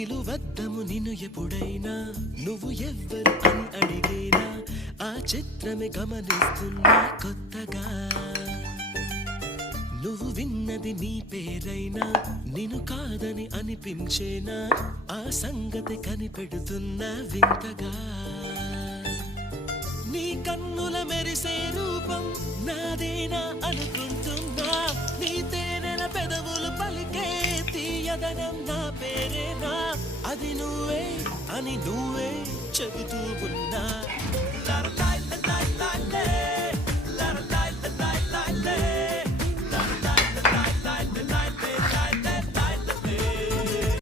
నిలువద్దము నిన్ను ఎప్పుడైనా నువ్వు ఎవ్వరు అని అడిగేనా ఆ చిత్రమే గమనిస్తున్నా కొత్తగా నువ్వు విన్నది నీ పేరైనా నిన్ను కాదని అనిపించేనా ఆ సంగతి కనిపెడుతున్నా వింతగా నీ కన్నుల మెరిసే రూపం నాదేనా అనుకుంటున్నా నీ తేనెల పెదవులు పలికే తీయదనం నా పేరేనా అది నువ్వే అని నువ్వే చెబుతూ ఉన్నా